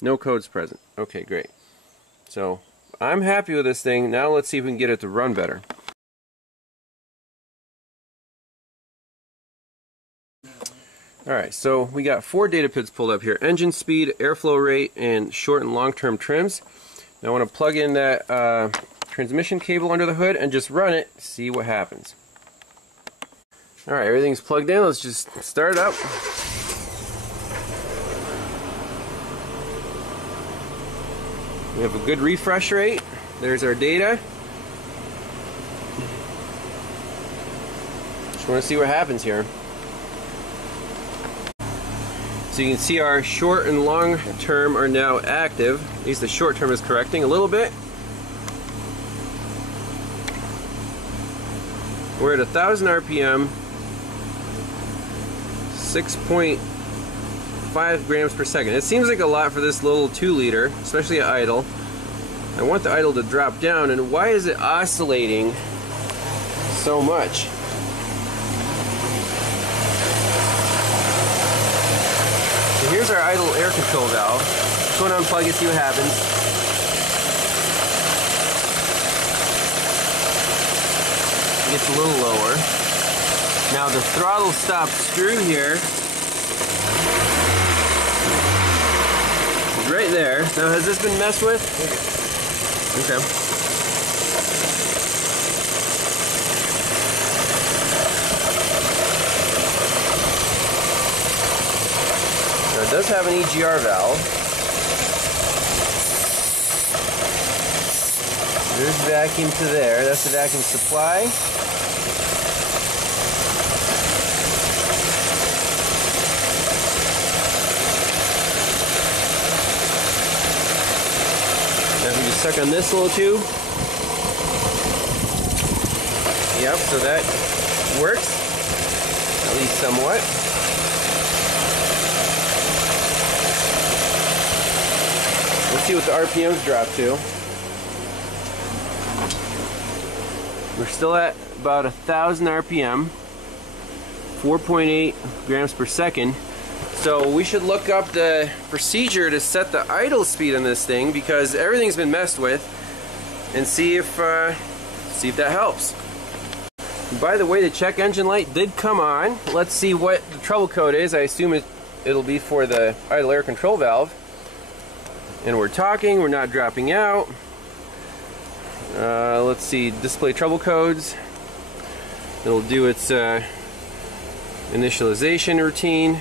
No codes present. Okay, great. So I'm happy with this thing. Now let's see if we can get it to run better. Alright, so we got 4 data pins pulled up here. Engine speed, airflow rate, and short and long-term trims. Now I want to plug in that transmission cable under the hood and just run it, see what happens. Alright, everything's plugged in. Let's just start it up. We have a good refresh rate. There's our data. Just want to see what happens here. So you can see our short and long term are now active. At least the short term is correcting a little bit. We're at 1,000 RPM, 6.5 grams per second. It seems like a lot for this little 2-liter, especially at idle. I want the idle to drop down, and why is it oscillating so much? So here's our idle air control valve. Just want to unplug it, see what happens. It gets a little lower. Now the throttle stop screw here is right there. Now has this been messed with? Okay. Now it does have an EGR valve. There's vacuum to there. That's the vacuum supply. Now if we just suck on this little tube. Yep, so that works. At least somewhat. Let's see what the RPMs drop to. We're still at about 1,000 RPM, 4.8 grams per second. So we should look up the procedure to set the idle speed on this thing, because everything's been messed with, and see if that helps. And by the way, the check engine light did come on. Let's see what the trouble code is. I assume it'll be for the idle air control valve. And we're talking, we're not dropping out. Let's see, display trouble codes. It'll do its initialization routine.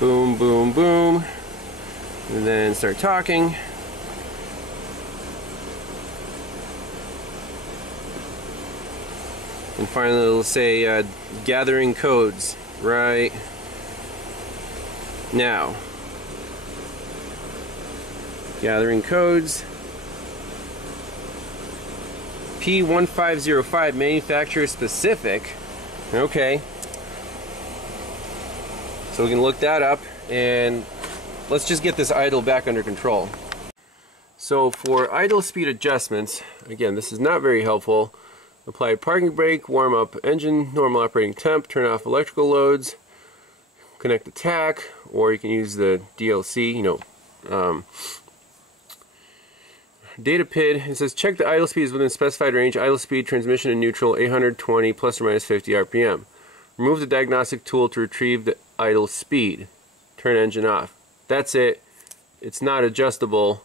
Boom, boom, boom. And then start talking. And finally it'll say gathering codes right now. Gathering codes. P1505 manufacturer specific. Okay. So we can look that up, and let's just get this idle back under control. So for idle speed adjustments, again, this is not very helpful. Apply parking brake, warm up engine, normal operating temp, turn off electrical loads, connect the tach, or you can use the DLC, data PID. It says check the idle speed is within specified range. Idle speed, transmission in neutral, 820 plus or minus 50 RPM. Remove the diagnostic tool to retrieve the idle speed. Turn engine off. That's it. It's not adjustable.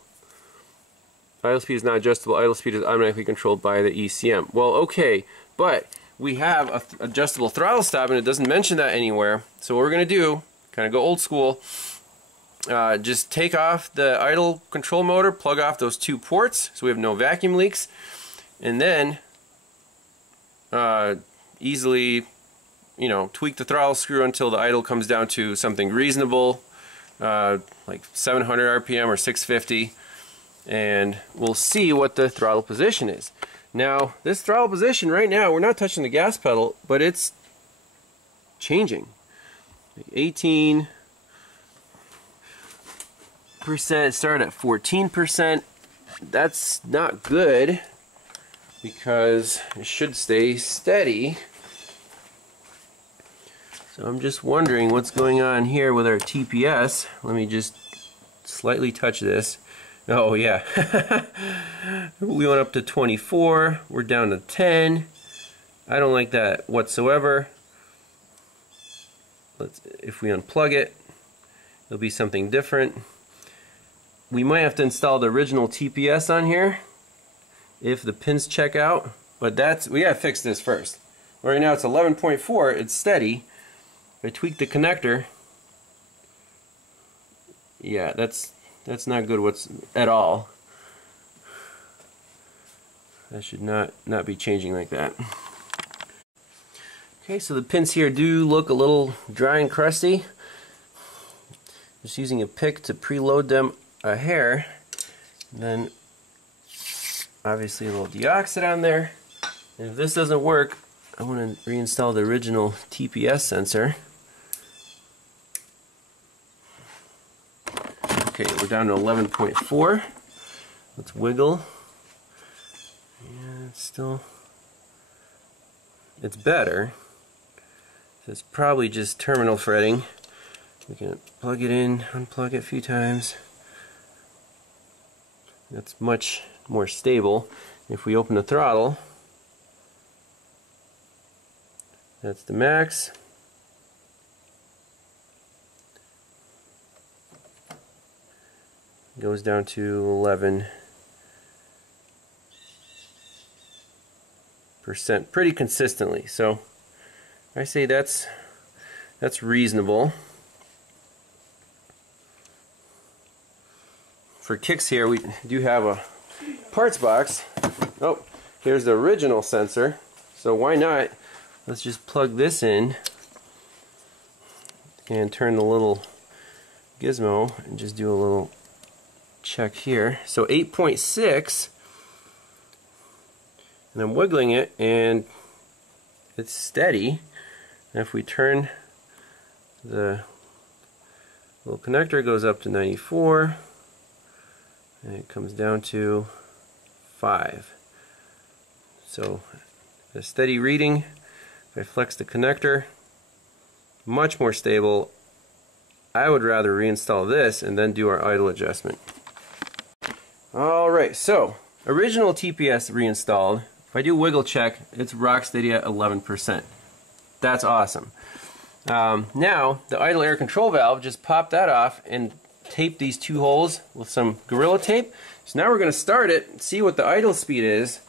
Idle speed is not adjustable. Idle speed is automatically controlled by the ECM. Well, okay, but we have an adjustable throttle stop, and it doesn't mention that anywhere. So what we're going to do, kind of go old school, just take off the idle control motor, plug off those 2 ports so we have no vacuum leaks, and then easily tweak the throttle screw until the idle comes down to something reasonable, like 700 RPM or 650, and we'll see what the throttle position is. Now this throttle position right now, we're not touching the gas pedal, but it's changing. Like 18%, start at 14%. That's not good, because it should stay steady. So I'm just wondering what's going on here with our TPS. Let me just slightly touch this. Oh yeah. We went up to 24, we're down to 10. I don't like that whatsoever. If we unplug it, it'll be something different. We might have to install the original TPS on here if the pins check out, but we gotta fix this first. Right now it's 11.4, it's steady. If I tweak the connector, yeah, that's not good at all. That should not be changing like that. Okay, so the pins here do look a little dry and crusty. Just using a pick to preload them a hair. And then obviously a little deoxit on there. And if this doesn't work, I want to reinstall the original TPS sensor. Okay, we're down to 11.4. Let's wiggle. Yeah, it's better. So it's probably just terminal threading. We can plug it in, unplug it a few times. That's much more stable. If we open the throttle, that's the max. Goes down to 11%, pretty consistently. So I say that's reasonable. For kicks here, we do have a parts box. Oh, here's the original sensor. So why not? Let's just plug this in and turn the little gizmo and just do a little check here. So 8.6, and I'm wiggling it and it's steady. And if we turn the little connector, it goes up to 94 and it comes down to 5. So a steady reading. If I flex the connector, much more stable. I would rather reinstall this and then do our idle adjustment. Alright, so original TPS reinstalled. If I do wiggle check, it's rock steady at 11%. That's awesome. Now the idle air control valve, just pop that off and tape these two holes with some Gorilla Tape. So now we're going to start it, see what the idle speed is,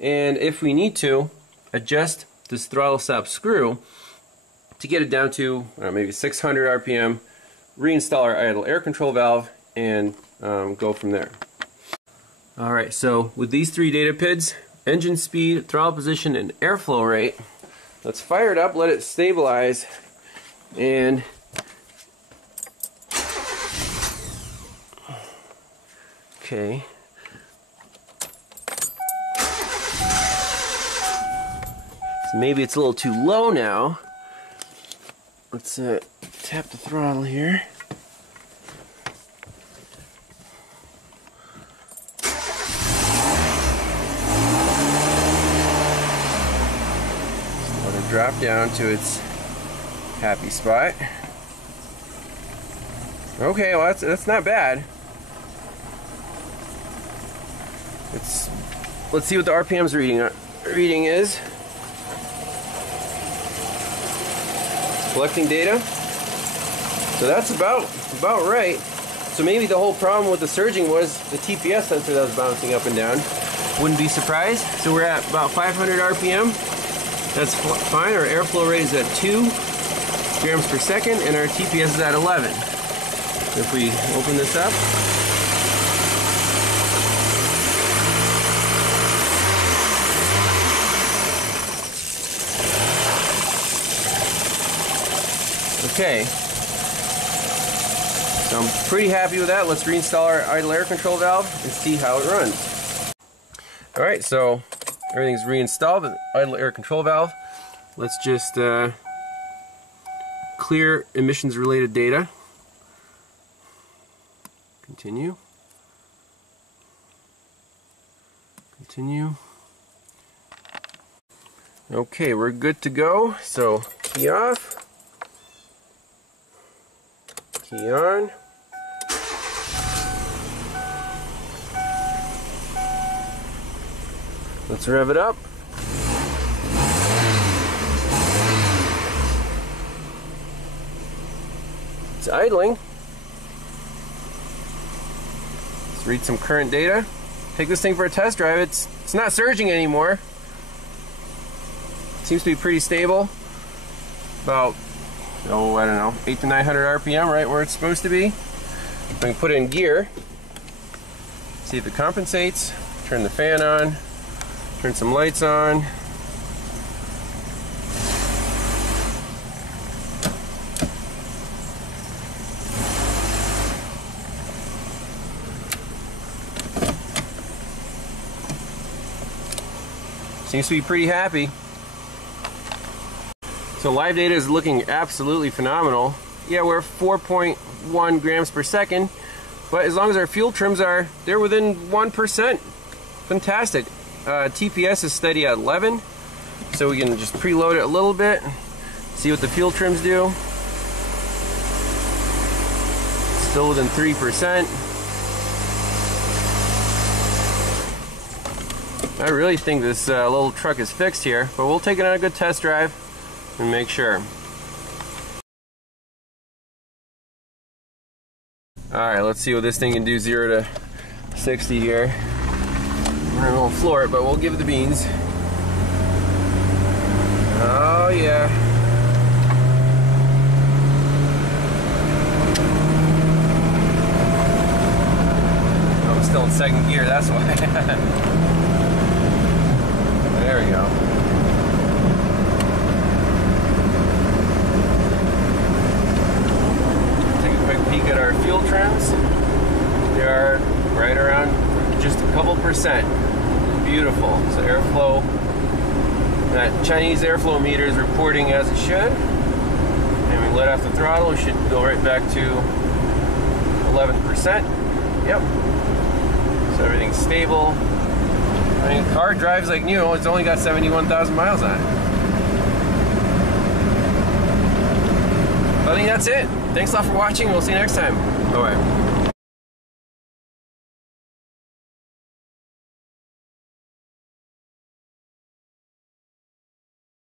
and if we need to, adjust this throttle stop screw to get it down to maybe 600 RPM, reinstall our idle air control valve, and go from there. Alright, so with these three data PIDs, engine speed, throttle position, and airflow rate, let's fire it up, let it stabilize, and okay. So maybe it's a little too low now. Let's tap the throttle here. Let it drop down to its happy spot. Okay, well that's not bad. Let's see what the RPM's reading is. Collecting data. So that's about right. So maybe the whole problem with the surging was the TPS sensor that was bouncing up and down. Wouldn't be surprised. So we're at about 500 RPM. That's fine. Our airflow rate is at 2 grams per second, and our TPS is at 11. If we open this up, okay, so I'm pretty happy with that. Let's reinstall our idle air control valve and see how it runs. Alright, so everything's reinstalled, the idle air control valve. Let's just clear emissions related data. Continue. Continue. Okay, we're good to go. So key off. Key on. Let's rev it up. It's idling. Let's read some current data. Take this thing for a test drive. It's not surging anymore. Seems to be pretty stable. About, oh, I don't know, 800 to 900 RPM, right where it's supposed to be. We can put it in gear. See if it compensates. Turn the fan on. Turn some lights on. Seems to be pretty happy. So live data is looking absolutely phenomenal. Yeah, we're 4.1 grams per second, but as long as our fuel trims they're within 1%. Fantastic. TPS is steady at 11, so we can just preload it a little bit, see what the fuel trims do. Still within 3%. I really think this little truck is fixed here, but we'll take it on a good test drive and make sure. Alright, let's see what this thing can do 0 to 60 here. We won't floor it, but we'll give it the beans. Oh yeah. I'm still in second gear, that's why. There we go. Take a quick peek at our fuel trims. They are right around just a couple percent. Beautiful. So airflow, that Chinese airflow meter is reporting as it should. And we let off the throttle, we should go right back to 11%. Yep. So everything's stable. I mean, the car drives like new. It's only got 71,000 miles on it. I think that's it. Thanks a lot for watching. We'll see you next time. Bye-bye.